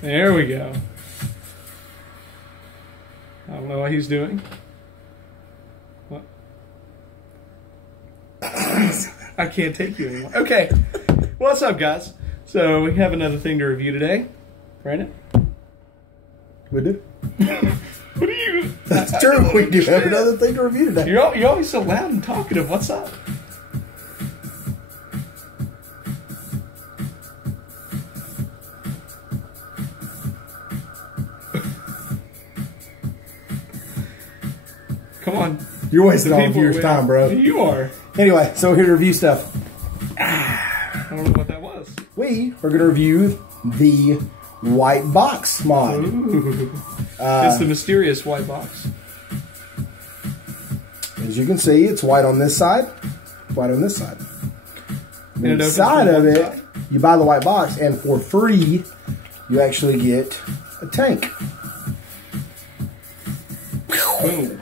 There we go. I don't know what he's doing. What? I can't take you anymore. Okay. What's up, guys? So we have another thing to review today. Brandon? We do. What are you? That's true. We do have another thing to review today. You're always so loud and talkative. What's up? Come on. You're wasting all of your time, bro. You are. Anyway, so we're here to review stuff. I don't know what that was. We are going to review the white box mod. It's the mysterious white box. As you can see, it's white on this side, white on this side. Inside of it, you buy the white box, and for free, you actually get a tank. Boom.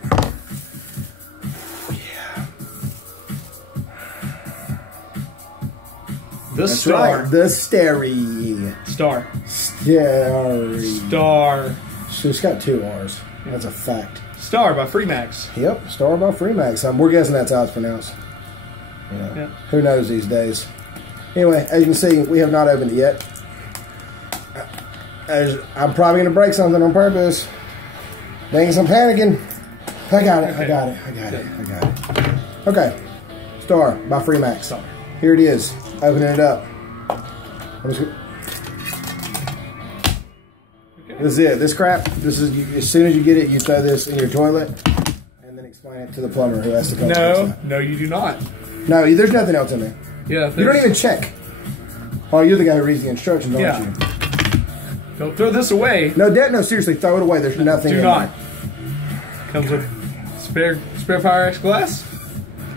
The That's STARRE. right, the STARRE. STARRE. STARRE. STARRE. So it's got 2 R's. That's a fact. STARRE by Freemax. Yep, STARRE by Freemax. We're guessing that's how it's pronounced. Yeah. Who knows these days? Anyway, as you can see, we have not opened it yet. I'm probably going to break something on purpose. Thanks, I'm panicking. I got it. Okay. I got it. I got it. I got it. Okay. STARRE by Freemax. STARRE. Here it is. Opening it up. This is it. This crap. This is as soon as you get it, you throw this in your toilet, and then explain it to the plumber who has to come. No, you do not. No, there's nothing else in there. Yeah, you don't even check. Oh, you're the guy who reads the instructions, aren't you? Don't throw this away. No, no, seriously, throw it away. There's nothing. Do in not. There. Comes with spare Pyrex glass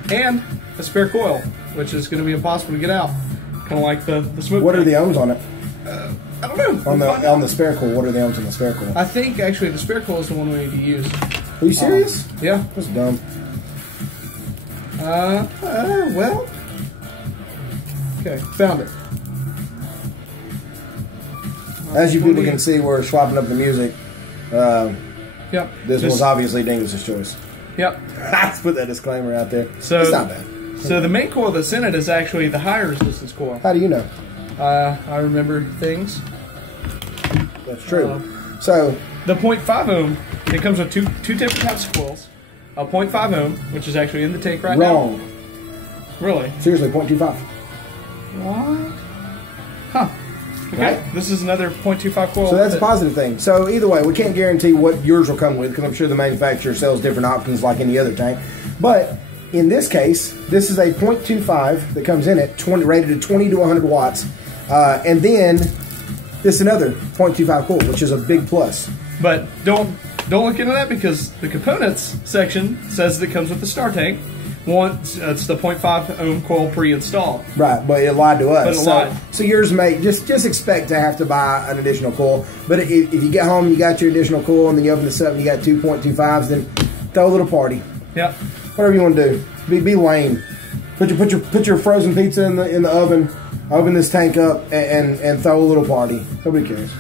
and a spare coil, which is going to be impossible to get out. Kind of like the smoke. What are the ohms on it? I don't know. On the spare coil, what are the ohms on the spare coil? I think actually the spare coil is the one we need to use. Are you serious? Yeah. That's dumb. Well. Okay, found it. As you people can see, we're swapping up the music. Yep. This was obviously Dingus's choice. Yep. Let's put that disclaimer out there. So it's not bad. So the main coil that's in it is actually the high resistance coil. How do you know? I remember things. That's true. So the 0.5 ohm, it comes with two different types of coils. A 0.5 ohm, which is actually in the tank right now. Wrong. Really? Seriously, 0.25. What? Huh. Okay. Right? This is another 0.25 coil. So that's a positive thing. So either way, we can't guarantee what yours will come with because I'm sure the manufacturer sells different options like any other tank. But in this case, this is a 0.25 that comes in it, rated at 20 to 100 watts. And then this is another 0.25 coil, which is a big plus. But don't look into that because the components section says that it comes with the STARRE tank. It's the 0.5 ohm coil pre-installed. Right, but it lied to us. But it lied. So yours may just expect to have to buy an additional coil. But if you get home and you got your additional coil and then you open this up and you got 2 0.25s, then throw a little party. Yep. Whatever you want to do. Be lame. Put your frozen pizza in the oven. Open this tank up and throw a little party. Nobody cares.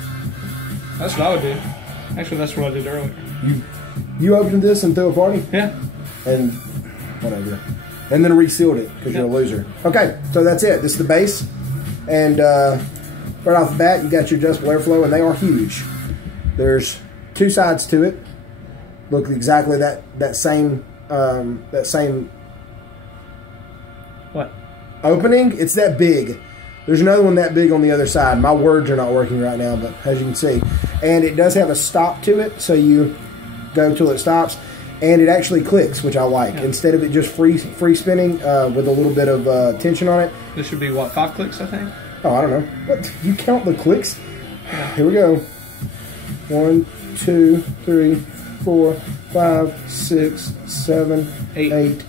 That's what I would do. Actually, that's what I did earlier. You opened this and threw a party? Yeah. And whatever. And then resealed it because you're a loser. Okay, so that's it. This is the base. And right off the bat, you got your adjustable airflow, and they are huge. There's 2 sides to it. Look exactly that same what? Opening. It's that big. There's another one that big on the other side. My words are not working right now, but as you can see. And it does have a stop to it, so you go until it stops. And it actually clicks, which I like. Yeah. Instead of it just free spinning with a little bit of tension on it. This should be, what, 5 clicks, I think? Oh, I don't know. What? You count the clicks? Yeah. Here we go. 1, 2, 3, 4, 5, 6, 7, 8.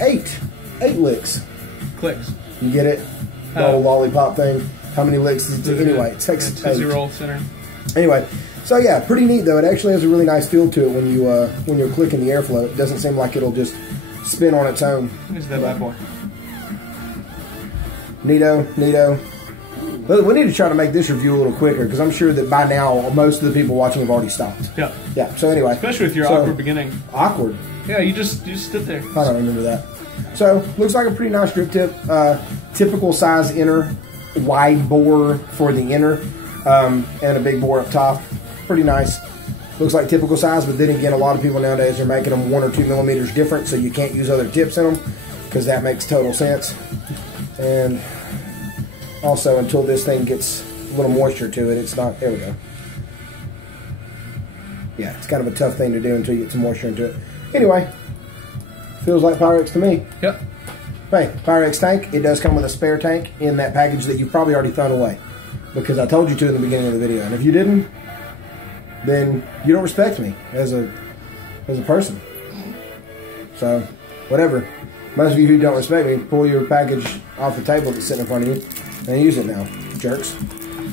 8 licks. Clicks. You get it? The old lollipop thing. How many licks is it? Anyway, it takes 8. Roll center. Anyway, so yeah, pretty neat though. It actually has a really nice feel to it when you're clicking the airflow. It doesn't seem like it'll just spin on its own. What is that bad boy? Neato. But we need to try to make this review a little quicker because I'm sure that by now most of the people watching have already stopped. Yeah. Yeah. So anyway, especially with your awkward beginning. Awkward. Yeah, you just stood there. I don't remember that. So looks like a pretty nice drip tip. Typical size inner, wide bore for the inner, and a big bore up top. Pretty nice. Looks like typical size, but then again, a lot of people nowadays are making them 1 or 2 millimeters different, so you can't use other tips in them because that makes total sense. And also, until this thing gets a little moisture to it, it's not. There we go. Yeah, it's kind of a tough thing to do until you get some moisture into it. Anyway, feels like Pyrex to me. Yep. Hey, Pyrex tank. It does come with a spare tank in that package that you've probably already thrown away because I told you to in the beginning of the video. And if you didn't, then you don't respect me as a person. So, whatever. Most of you who don't respect me, pull your package off the table that's sitting in front of you and use it now, jerks.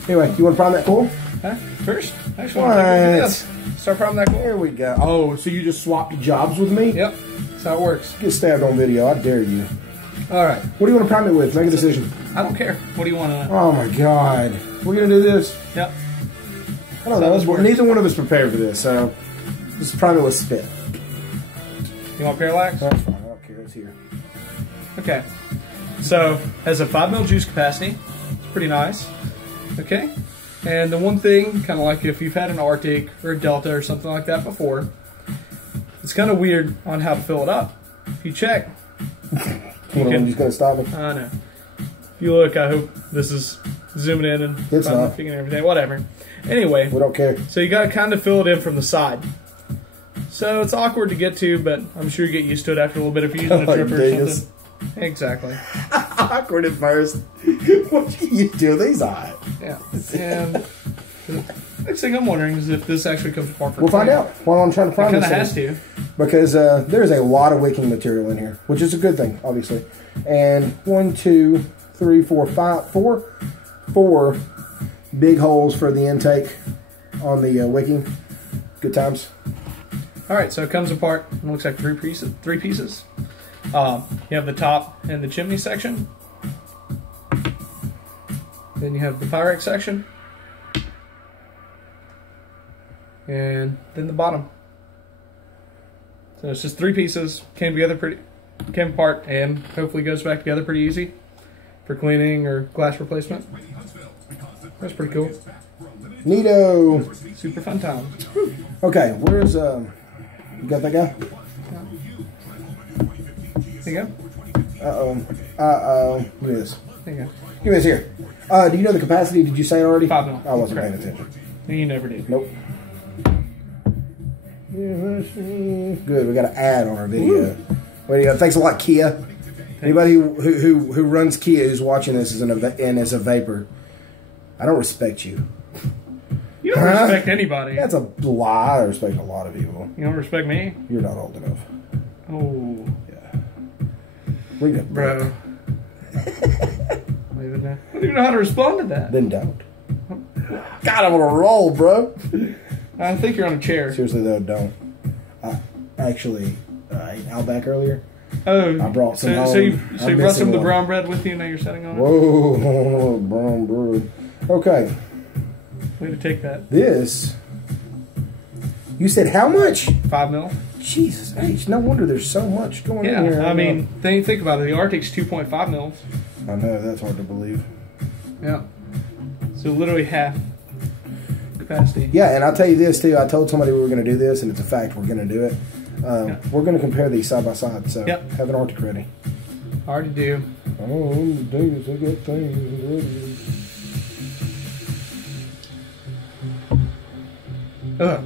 Anyway, you want to prime that coil? Huh? First? Actually, want to take this. Start priming that coil. There we go. Oh, so you just swapped jobs with me? Yep. That's how it works. Get stabbed on video. I dare you. All right. What do you want to prime it with? Make a decision. I don't care. What do you want to know? Oh, my God. We're going to do this? Yep. I don't know. Neither one of us prepared for this, so just prime it with spit. You want parallax? That's fine. I don't care. It's here. Okay. So, has a 5 ml juice capacity. It's pretty nice. Okay. And the one thing, kind of like if you've had an Arctic or a Delta or something like that before, it's kind of weird on how to fill it up. If you check, I'm just going to stop it. I know. If you look, I hope this is zooming in and it's not. picking everything. Whatever. Anyway, we don't care. So you got to kind of fill it in from the side. So it's awkward to get to, but I'm sure you get used to it after a little bit if you're using a tripper or something. Exactly. Awkward at first. What do you do with these on? Yeah. And next thing I'm wondering is if this actually comes apart for We'll find out while I'm trying to find this. It kind of has to. Because there's a lot of wicking material in here, which is a good thing, obviously. And 1, 2, 3, 4, 5, 4 big holes for the intake on the wicking. Good times. All right, so it comes apart. It looks like three pieces. You have the top and the chimney section. Then you have the Pyrex section. And then the bottom. So it's just 3 pieces. Came apart and hopefully goes back together pretty easy for cleaning or glass replacement. That's pretty cool. Neato. Super fun time. Okay, where's you got that guy? There you go. Give me this. There you go. Give me this here. Do you know the capacity? Did you say it already? 5 mil. I wasn't paying attention. You never did. Nope. Good. We got an ad on our video. Well, thanks a lot, Kia. Anybody who runs Kia who's watching this is a vapor. I don't respect you. You don't respect anybody. That's a lie. I respect a lot of people. You don't respect me? You're not old enough. Oh. Yeah. We got bro. I don't even know how to respond to that. Then don't. God, I'm on a roll, bro. I think you're on a chair. Seriously, though, don't. Actually, I ate Outback earlier. Oh. I brought some home. So you brought some of the brown bread with you and now you're sitting on it? Whoa, brown bread. Okay. Way to take that. This. You said how much? 5 mil. Jesus H. No wonder there's so much going on here. I mean, think about it. The Arctic's 2.5 mils. I know, that's hard to believe. Yeah. So literally half capacity. Yeah, and I'll tell you this too. I told somebody we were going to do this, and it's a fact. We're going to do it. We're going to compare these side by side. So have an Arctic ready. Already do. Oh, the days I got things ready. Ugh.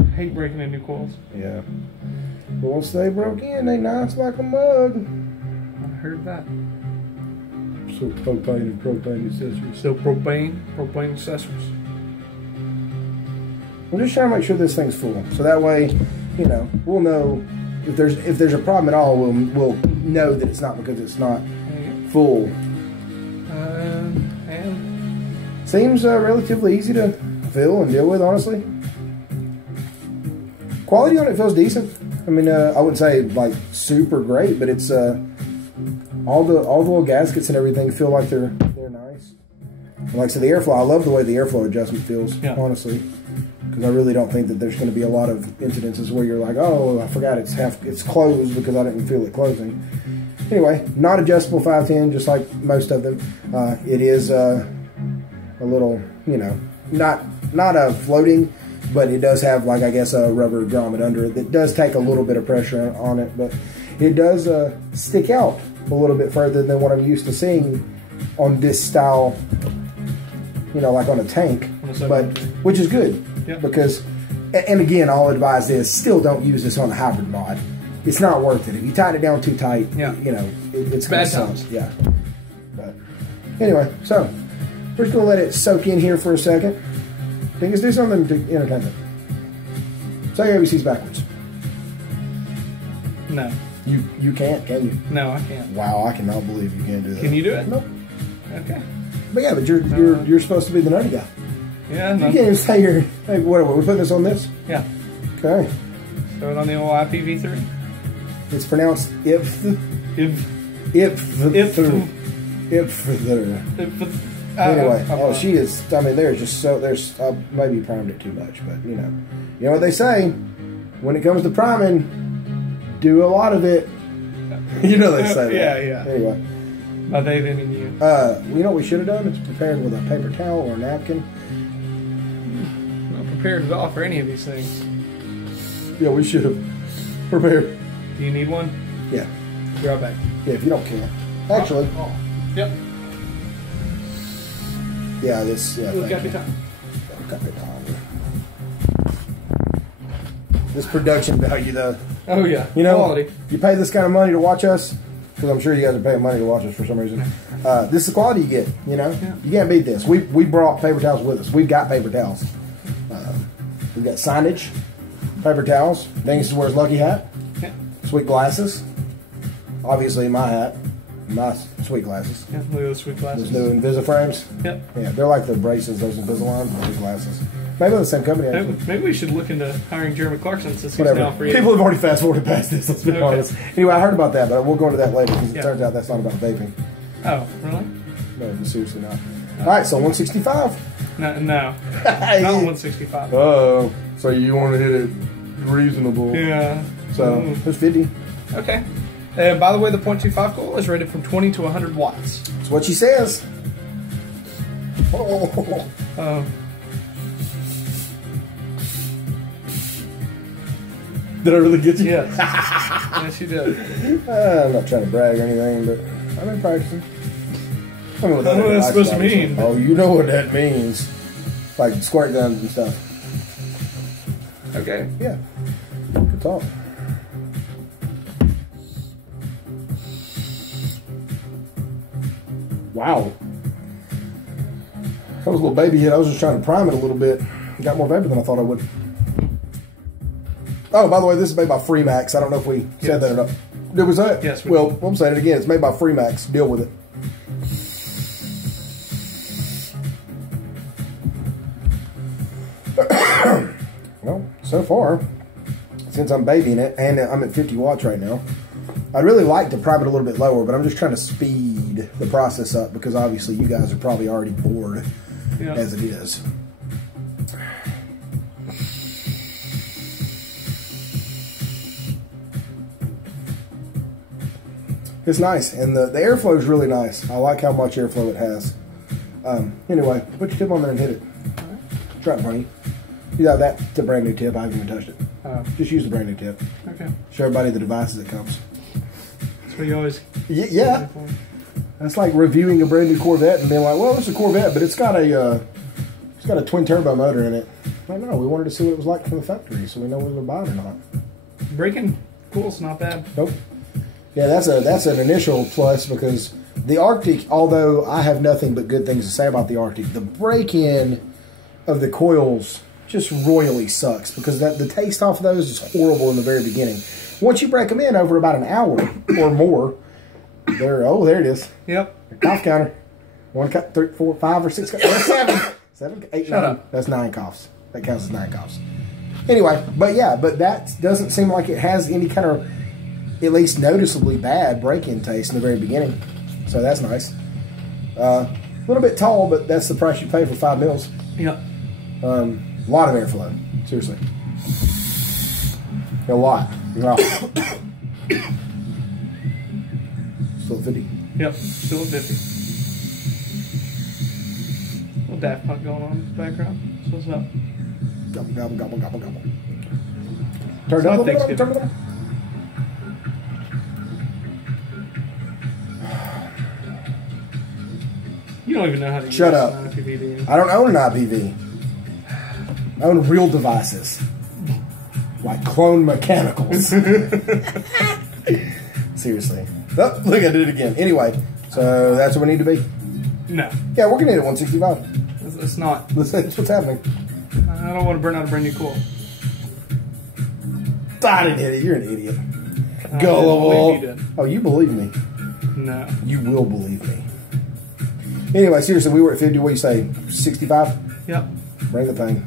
I hate breaking in new coils. Yeah. But once they broke in, they nice like a mug. I heard that. So propane and propane accessories. So propane accessories. I'm just trying to make sure this thing's full, so that way, you know, we'll know if there's a problem at all. We'll know that it's not because it's not full. And seems relatively easy to fill and deal with, honestly. Quality on it feels decent. I mean, I wouldn't say like super great, but it's all the little gaskets and everything feel like they're nice. And like I said, the airflow, I love the way the airflow adjustment feels, Yeah. honestly. Because I really don't think that there's going to be a lot of incidences where you're like, oh, I forgot it's closed because I didn't feel it closing. Anyway, not adjustable 510, just like most of them. It is a little, you know, not a floating, but it does have, like, I guess, a rubber grommet under it that does take a little bit of pressure on it, but it does stick out a little bit further than what I'm used to seeing on this style, you know, like on a tank, but which is good. Yep. Because, and again, I'll advise this, still don't use this on a hybrid mod. It's not worth it. If you tighten it down too tight, yeah. you know, it's bad gonna times. suck. Yeah. But anyway, so we're just going to let it soak in here for a second. I think let's do something to entertain it. Say your ABCs backwards. No. You can't, can you? No, I can't. Wow, I cannot believe you can't do that. Can you do it? Nope. Okay. But yeah, but you're supposed to be the nutty guy. Yeah, no. You can't even say you're, hey, whatever, we putting this on this? Yeah. Okay. Throw it on the old IPv3. It's pronounced if. Anyway, she is, I mean, there's just so, there's, maybe primed it too much, but you know what they say, when it comes to priming, do a lot of it. You know they say that. Yeah. Anyway. By they, they mean you. You know what we should have done? It's prepared with a paper towel or a napkin. I'm not prepared at all for any of these things. Yeah, we should have prepared. Do you need one? Yeah. Be right back. Yeah, if you don't care. Actually. Oh. Yep. Yeah, this, yeah. Little cafe time. Cafe time. This production value, though. Oh, yeah. You know, quality. You pay this kind of money to watch us, because I'm sure you guys are paying money to watch us for some reason. This is the quality you get, you know? Yeah. You can't beat this. We brought paper towels with us. We've got paper towels. We've got signage, paper towels, Dingus wears Lucky hat, Yeah. sweet glasses, obviously my hat, my sweet glasses. Yeah, look at those sweet glasses. Those new Invisiframes. Yep. Yeah, they're like the braces, those Invisaligns, but those glasses. Maybe they're the same company. Maybe we should look into hiring Jeremy Clarkson since he's Whatever. now free. People have already fast forwarded past this, let's be honest. Anyway, I heard about that, but we'll go into that later because it turns out that's not about vaping. Oh, really? No, seriously not. All right, so 165. No. Not 165. Oh, so you want to hit it reasonable. Yeah. So, there's 50. Okay. And by the way, the .25 coil is rated from 20 to 100 watts. That's what she says. Oh. Did I really get you? Yes. Yes, you did. I'm not trying to brag or anything, but I've been practicing. I mean, what that's supposed to mean. Oh, you know what that means. Like squirt guns and stuff. Okay. Yeah. Good talk. Wow. That was a little baby hit. I was just trying to prime it a little bit. It got more vapor than I thought I would. Oh, by the way, this is made by Freemax. I don't know if we said that or not. It was that? Yes. Well, I'm saying it again. It's made by Freemax. Deal with it. Well, so far, since I'm babying it, and I'm at 50 watts right now, I'd really like to prime it a little bit lower, but I'm just trying to speed the process up because obviously you guys are probably already bored as it is. It's nice, and the airflow is really nice. I like how much airflow it has. Anyway, put your tip on there and hit it. Try it in front of you. You have that. It's a brand new tip. I haven't even touched it. Just use the brand new tip. Okay. Show everybody the devices it comes. That's what you always. Yeah. That's like reviewing a brand new Corvette and being like, "Well, it's a Corvette, but it's got a twin turbo motor in it." I don't know. We wanted to see what it was like from the factory, so we know whether to buy it or not. Braking cool's not bad. Nope. Yeah, that's an initial plus because the Arctic, although I have nothing but good things to say about the Arctic, the break-in of the coils just royally sucks because the taste off of those is horrible in the very beginning. Once you break them in over about an hour or more, there it is. Yep. Cough counter. 1, 3, 4, 5, or 6. That's 7. 7, 8, Shut 9. up. That's 9 coughs. That counts as 9 coughs. Anyway, but that doesn't seem like it has any kind of at least noticeably bad break-in taste in the very beginning. So that's nice. A little bit tall, but that's the price you pay for 5 mils. Yep. A lot of airflow. Seriously. A lot. Wow. Still at 50. Yep, still at 50. Little Daft Punk going on in the background. So what's up? Gobble, gobble, gobble, gobble, gobble. Turn it up a little bit. Turn it up. You don't even know how to use Shut up. an IPV, do you? I don't own an IPV. I own real devices. Like clone mechanicals. Seriously. Oh, look, I did it again. Anyway, so that's what we need to be. No. Yeah, we're going to hit 165. It's not. That's what's happening. I don't want to burn out a brand new coil. I didn't hit it. You're an idiot. I Gullible. didn't believe you did. Oh, you believe me. No. You will believe me. Anyway, seriously, we were at 50. What do you say? 65? Yep. Bring the thing.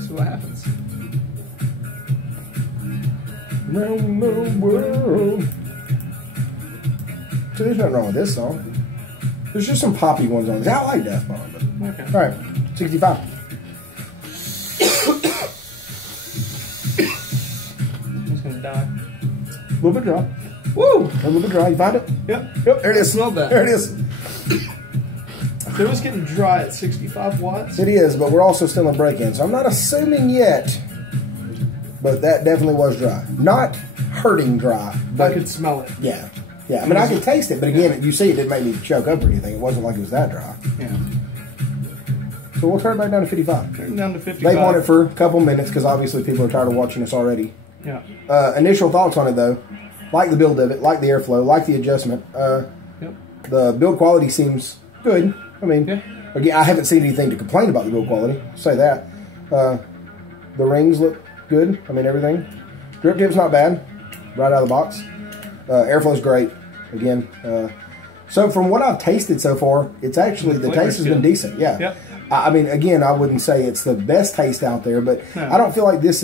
See what happens. Round the world. So there's nothing wrong with this song. There's just some poppy ones on this. I like Daft Punk, but Okay. all right, 65. I'm just gonna die. A little bit dry. Woo! A little bit dry. You find it? Yep. Yep. There it is. Smelled that. There it is. If it was getting dry at 65 watts. It is, but we're also still in break-in, so I'm not assuming yet. But that definitely was dry. Not hurting dry, but I could smell it. yeah. Yeah, I mean, I could taste it, but again, you see it didn't make me choke up or anything. It wasn't like it was that dry. Yeah. So we'll turn it back down to 55. Turn it down to 55. They've on it for a couple minutes because obviously people are tired of watching us already. Yeah. Initial thoughts on it, though. Like the build of it, like the airflow, like the adjustment. Yep. The build quality seems good. I mean, Yeah. again, I haven't seen anything to complain about the build quality. I'll say that. The rings look good. I mean, everything. Grip tip's not bad. Right out of the box. Airflow's great. Again. So from what I've tasted so far, it's actually, the taste has been decent. Yeah. Yep. I mean, again, I wouldn't say it's the best taste out there, but No. I don't feel like this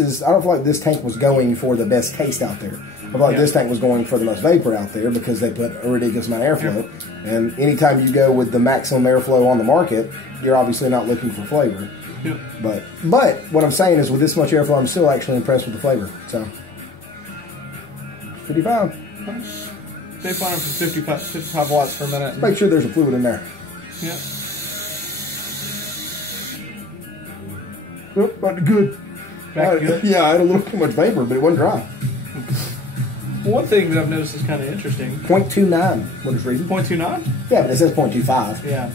tank was going for the best taste out there. I feel like this tank was going for the most vapor out there because they put a ridiculous amount of airflow. And anytime you go with the maximum airflow on the market, you're obviously not looking for flavor. Yep. But what I'm saying is, with this much airflow, I'm still actually impressed with the flavor. So 55. Stay flying for 55 watts for a minute. Make sure there's a fluid in there. Yep. Oh, but good. Back good. Yeah, I had a little too much vapor, but it wasn't dry. One thing that I've noticed is kind of interesting. 0.29. What is reading? 0.29? Yeah, but it says 0.25. Yeah.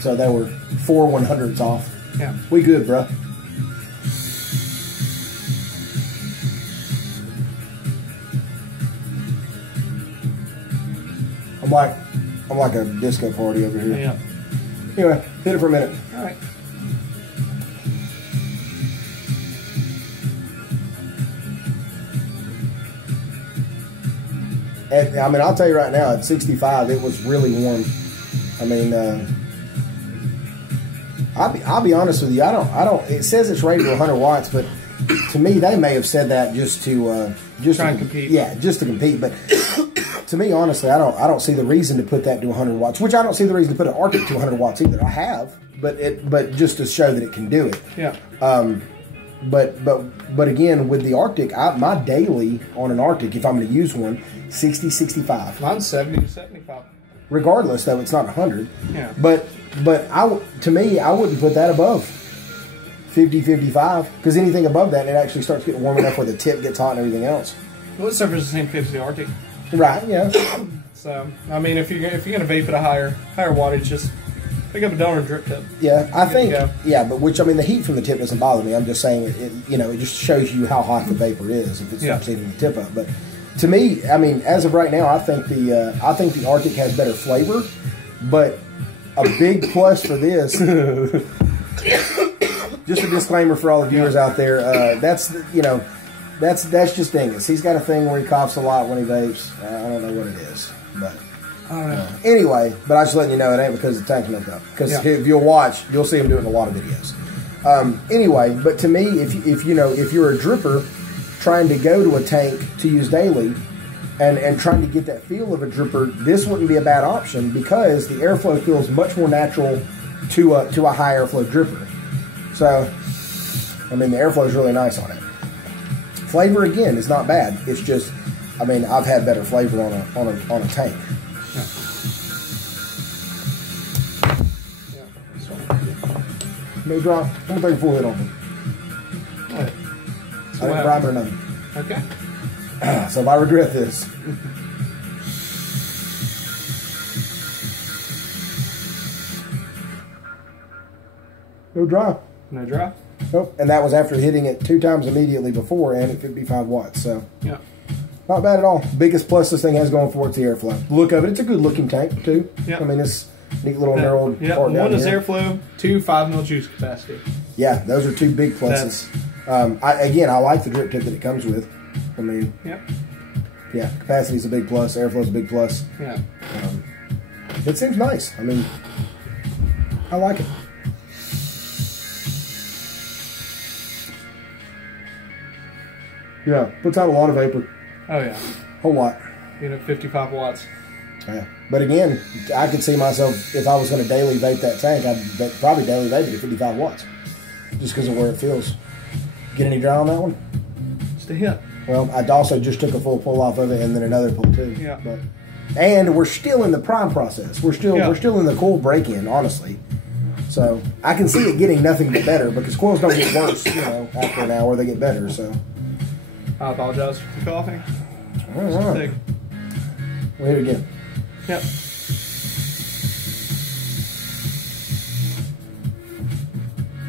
So they were 4 100ths off. Yeah. We good, bruh. I'm like a disco party over here. Yeah. Anyway, hit it for a minute. All right. And, I mean, I'll tell you right now, at 65, it was really warm. I mean, I'll be honest with you. I don't. It says it's rated to 100 watts, but to me, they may have said that just to Try and compete. Yeah, just to compete. But to me, honestly, I don't see the reason to put that to 100 watts. Which I don't see the reason to put an Arctic to 100 watts either. I have, but just to show that it can do it. Yeah. But again, with the Arctic, my daily on an Arctic, if I'm going to use one, 60, 65. Mine's 70 to 75. Regardless, though, it's not 100. Yeah. But to me, I wouldn't put that above 50, 55, because anything above that, it actually starts getting warm enough where the tip gets hot and everything else. Well, it suffers the same fate as the Arctic. Right? Yeah. So, I mean, if you're gonna vape at a higher wattage, just pick up a donor drip tip. Yeah, I think. go. Yeah, but the heat from the tip doesn't bother me. I'm just saying, it just shows you how hot the vapor is if it starts heating the tip up. But to me, I mean, as of right now, I think the Arctic has better flavor. But a big plus for this. Just a disclaimer for all the viewers out there. That's just Dingus. He's got a thing where he coughs a lot when he vapes. I don't know what it is, but anyway. But I just letting you know it ain't because the tank milked up. Because if you'll watch, you'll see him do it in a lot of videos. Anyway, but to me, if you're a dripper trying to go to a tank to use daily, and trying to get that feel of a dripper, this wouldn't be a bad option because the airflow feels much more natural to a high airflow dripper. So, I mean, the airflow is really nice on it. Flavor again is not bad. It's just, I mean, I've had better flavor on a tank. Yeah. No drop. I'm gonna take a full hit on them. What? I didn't prime it or nothing. Okay. So if I regret this. No drop. No drop. Nope. And that was after hitting it 2 times immediately before and at 55 watts. So yeah, not bad at all. Biggest plus this thing has going for it's the airflow. Look of it. It's a good looking tank too. Yeah. I mean, it's neat little narrow. Yeah. One is airflow, 2 5mm juice capacity. Yeah, those are 2 big pluses. I like the drip tip that it comes with. I mean, yeah, capacity is a big plus. Airflow is a big plus. Yeah. It seems nice. I mean, I like it. Yeah, puts out a lot of vapor. Oh yeah. Whole lot. 55 watts. Yeah. But again, I could see myself, if I was going to daily vape that tank, I'd probably daily vape it at 55 watts. Just because of where it feels. Get any dry on that one? Just a hit. Well, I also just took a full pull off of it and then another pull too. Yeah. And we're still in the prime process. We're still in the coil break-in, honestly. So I can see it getting nothing but better because coils don't get worse, after an hour they get better. So I apologize for the coughing. All right. We'll hit it again. Yep.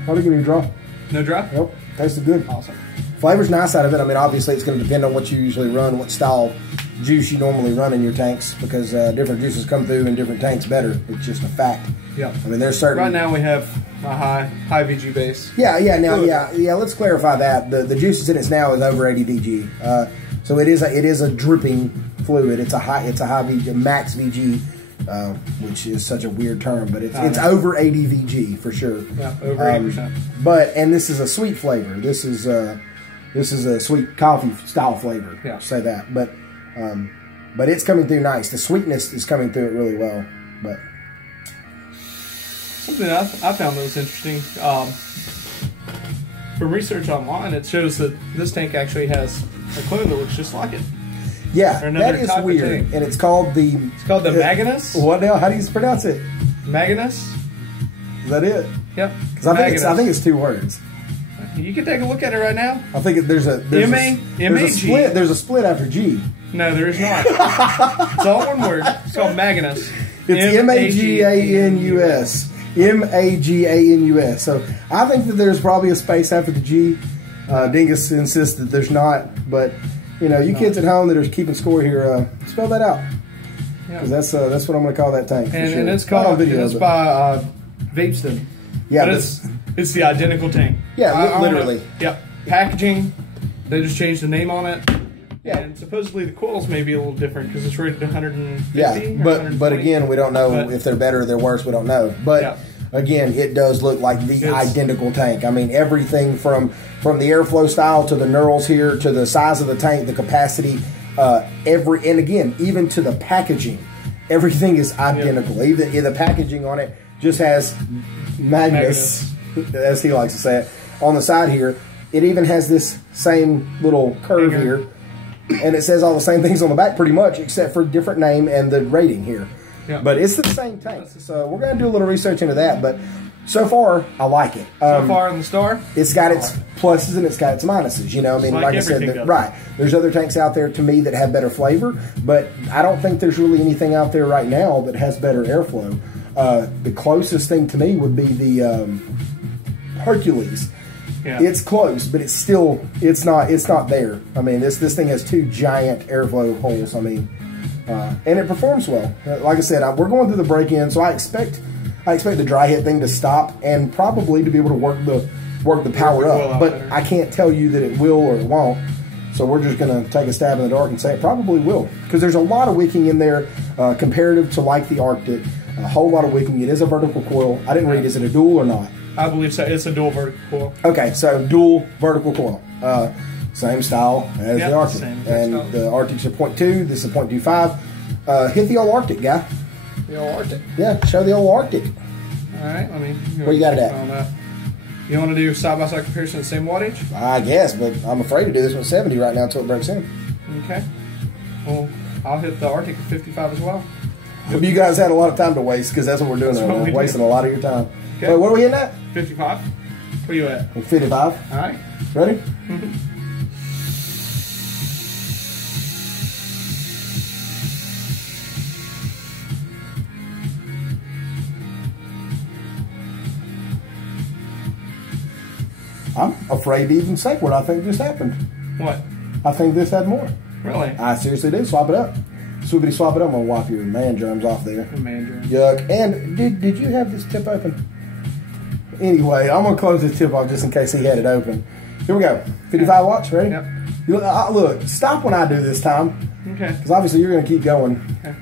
How'd it get any draw? No drop? Nope. Tasted good. Awesome. Flavor's nice out of it. I mean, obviously it's going to depend on what you usually run, what style juice you normally run in your tanks, because different juices come through in different tanks better. It's just a fact. Yeah. I mean, there's certain. Right now we have a high VG base. Yeah. Let's clarify that the juices in it now is over 80 VG. So it is a dripping fluid. It's a high VG, max VG, which is such a weird term, but it's over 80 VG for sure. Yeah, over 80%. And this is a sweet flavor. This is a sweet coffee style flavor. Yeah. Say that, but it's coming through nice. The sweetness is coming through it really well. But something I found that was interesting. From research online, it shows that this tank actually has a clone that looks just like it. Yeah, that is weird. And it's called the Magnus. What now? How do you pronounce it? Magnus. Is that it? Yep. Because I think it's 2 words. You can take a look at it right now. I think there's a split. There's a split after G. No, there is not. It's all one word. It's called Magnus. It's M-A-G-A-N-U-S. M-A-G-A-N-U-S. So I think that there's probably a space after the G. Dingus insists that there's not, but kids at home that are keeping score here, spell that out, because that's what I'm going to call that tank. And, for sure. And it's called it's by Vapeston. Yeah, but it's the identical tank. Yeah, literally. Yep. Packaging, they just changed the name on it. Yeah. And supposedly the coils may be a little different because it's rated 150. Yeah, but again, we don't know if they're better or they're worse. We don't know. But again, it does look like the identical tank. I mean, everything from the airflow style to the knurls here to the size of the tank, the capacity, and again, even to the packaging, everything is identical. Even the packaging on it just has Magnus, as he likes to say it, on the side here. It even has this same little curve here. And it says all the same things on the back pretty much, except for different name and the rating here. Yeah. But it's the same tank. So we're going to do a little research into that. But so far, I like it. So far in the Starre? It's got its pluses and it's got its minuses. I mean, like I said, right. There's other tanks out there to me that have better flavor, but I don't think there's really anything out there right now that has better airflow. The closest thing to me would be the Hercules. Yeah. It's close, but it's not there. I mean, this thing has 2 giant airflow holes. I mean, and it performs well. Like I said, we're going through the break-in, so I expect the dry hit thing to stop and probably to be able to work the power up. But I can't tell you that it will or it won't. So we're just going to take a stab in the dark and say it probably will, because there's a lot of wicking in there comparative to like the Arctic. A whole lot of wicking. It is a vertical coil. I didn't read. Is it a dual or not? I believe so. It's a dual vertical coil. Okay, so dual vertical coil. Same style as the Arctic. And the Arctics are 0.2. This is 0.25. Hit the old Arctic, guy. The old Arctic. Yeah, show the old Arctic. All right, let me. Where you got it at? That. You want to do side-by-side comparison of the same wattage? I guess, but I'm afraid to do this one 70 right now until it breaks in. Okay. Well, I'll hit the Arctic at 55 as well. Hope you guys had a lot of time to waste, because that's what we're doing right now. Wasting a lot of your time. Okay. Wait, what are we hitting at? 55. Where you at? 55. All right. Ready? I'm afraid to even say what I think just happened. What? I think this had more. Really? I seriously do. Swap it up. Swoopity swap it up. I'm going to wipe your man germs off there. Man germs. Yuck. And did you have this tip open? Anyway, I'm going to close this tip off just in case he had it open. Here we go. 55 watts. Ready? Yep. Look, stop when I do this time. Okay. Because obviously you're going to keep going. Okay.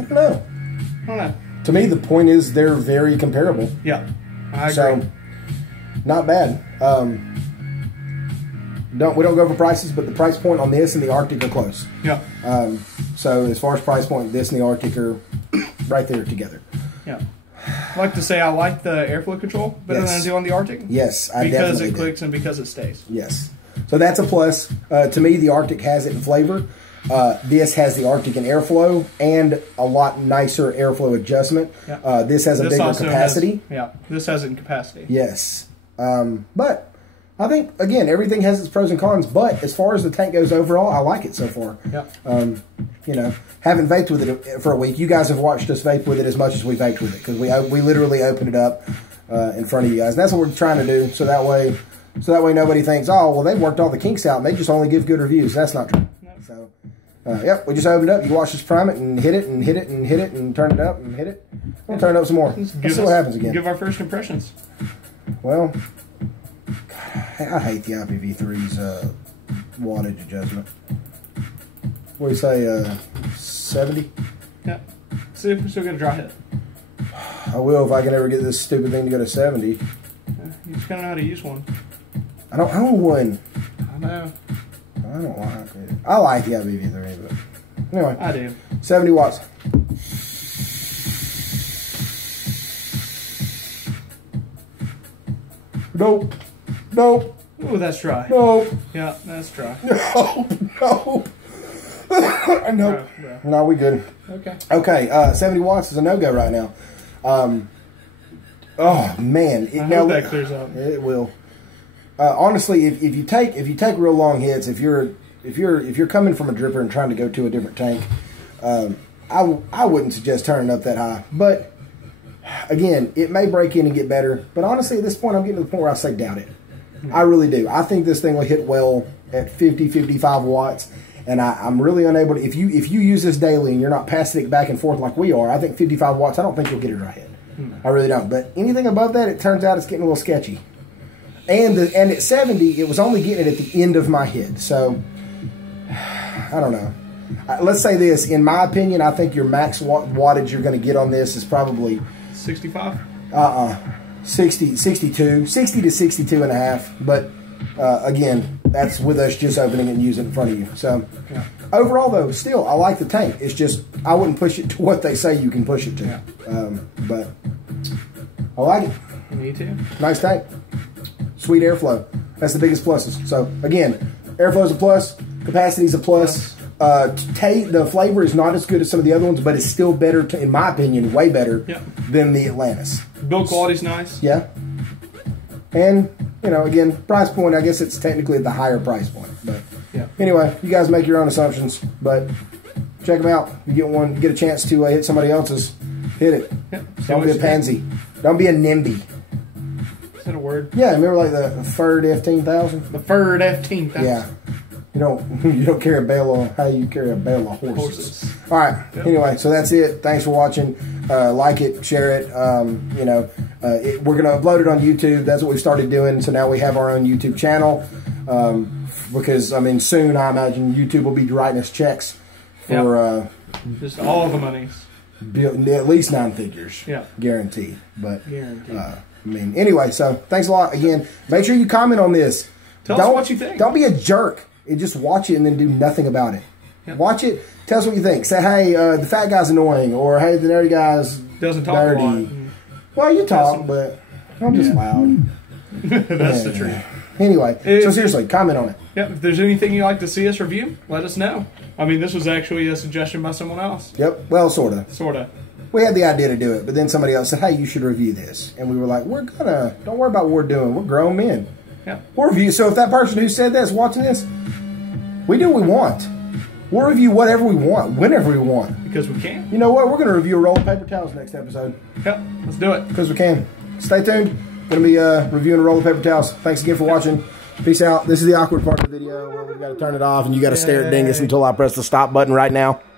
I don't know. I don't know. To me, the point is they're very comparable. Yeah, I agree. So, not bad. We don't go over prices, but the price point on this and the Arctic are close. Yeah. So as far as price point, this and the Arctic are right there together. Yeah. I like to say I like the airflow control better than I do on the Arctic. Yes, I because definitely it clicks and because it stays. Yes. So that's a plus. To me, the Arctic has it in flavor. This has the Arctic in airflow and a lot nicer airflow adjustment. Yeah. This has a bigger capacity. This has it in capacity. Yes. But I think, again, everything has its pros and cons. But as far as the tank goes overall, I like it so far. Yeah. You know, haven't vaped with it for a week. You guys have watched us vape with it as much as we vaped with it because we literally opened it up in front of you guys. And that's what we're trying to do. So that way nobody thinks, oh, well, they've worked all the kinks out and they just only give good reviews. That's not true. No. So, yep, we just opened it up. You watch us prime it and hit it and hit it and hit it and turn it up and hit it. We'll turn it up some more. Let's see what happens again. Give our first impressions. Well, God, I hate the IPv3's wattage adjustment. What do you say, 70? Yeah. See if we still get a dry hit. I will if I can ever get this stupid thing to go to 70. You just gotta know how to use one. I don't own one. I know. I don't like it. I like the IPv3, but anyway. I do. 70 watts. Nope. Nope. Ooh, that's dry. Nope. Yeah, that's dry. Nope. Nope. Nope. Bro. No, we good. Okay. Okay, 70 watts is a no-go right now. Oh man, I hope that clears up. It will. Honestly, if you take real long hits, if you're coming from a dripper and trying to go to a different tank, I wouldn't suggest turning up that high. But again, it may break in and get better. But honestly, at this point, I'm getting to the point where I say doubt it. I really do. I think this thing will hit well at 50, 55 watts. And I'm really unable to, if you use this daily and you're not passing it back and forth like we are, I think 55 watts, I don't think you'll get it right hit. I really don't. But anything above that, it turns out it's getting a little sketchy. And at 70, it was only getting it at the end of my hit. So, I don't know. Let's say this. In my opinion, I think your max wattage you're going to get on this is probably 65? 60 to 62 and a half. But, again, that's with us just opening it and using it in front of you. So, yeah. Overall, though, still, I like the tank. It's just, I wouldn't push it to what they say you can push it to. Yeah. But I like it. Me too. Nice tank. Sweet airflow. That's the biggest pluses. So, again, airflow's a plus. Capacity's a plus. The flavor is not as good as some of the other ones, but it's still better, in my opinion, way better than the Atlantis. Build quality's nice. Yeah. And, you know, again, price point, I guess it's technically at the higher price point. But anyway, you guys make your own assumptions. But check them out. You get a chance to hit somebody else's. Hit it. Yeah. Don't be a pansy. Don't be a NIMBY. Is that a word? Yeah, remember like the Ferd F-10,000? The Ferd F-10,000. Yeah. You don't carry a bale of how you carry a bale of horses. All right. Yep. Anyway, so that's it. Thanks for watching. Like it, share it. We're going to upload it on YouTube. That's what we started doing. So now we have our own YouTube channel. Because I mean, soon I imagine YouTube will be writing us checks for just all the monies. At least 9 figures. Yeah. Guaranteed. But guaranteed. I mean, anyway. So thanks a lot again. Make sure you comment on this. Tell us what you think. Don't be a jerk. Just watch it and then do nothing about it. Yep. Watch it. Tell us what you think. Say, hey, the fat guy's annoying, or hey, the nerdy guy's doesn't talk dirty. a lot. Well, you talk, but I'm just loud. That's the truth. Anyway, so seriously, comment on it. Yep. If there's anything you'd like to see us review, let us know. I mean, this was actually a suggestion by someone else. Yep. Well, sort of. Sort of. We had the idea to do it, but then somebody else said, hey, you should review this. And we were like, don't worry about what we're doing. We're grown men. Yeah. We'll review. So if that person who said this, watching this, we do what we want. We'll review whatever we want, whenever we want. Because we can. You know what? We're going to review a roll of paper towels next episode. Yep. Let's do it. Because we can. Stay tuned. Going to be reviewing a roll of paper towels. Thanks again for watching. Peace out. This is the awkward part of the video where we've got to turn it off and you got to stare at Dingus until I press the stop button right now.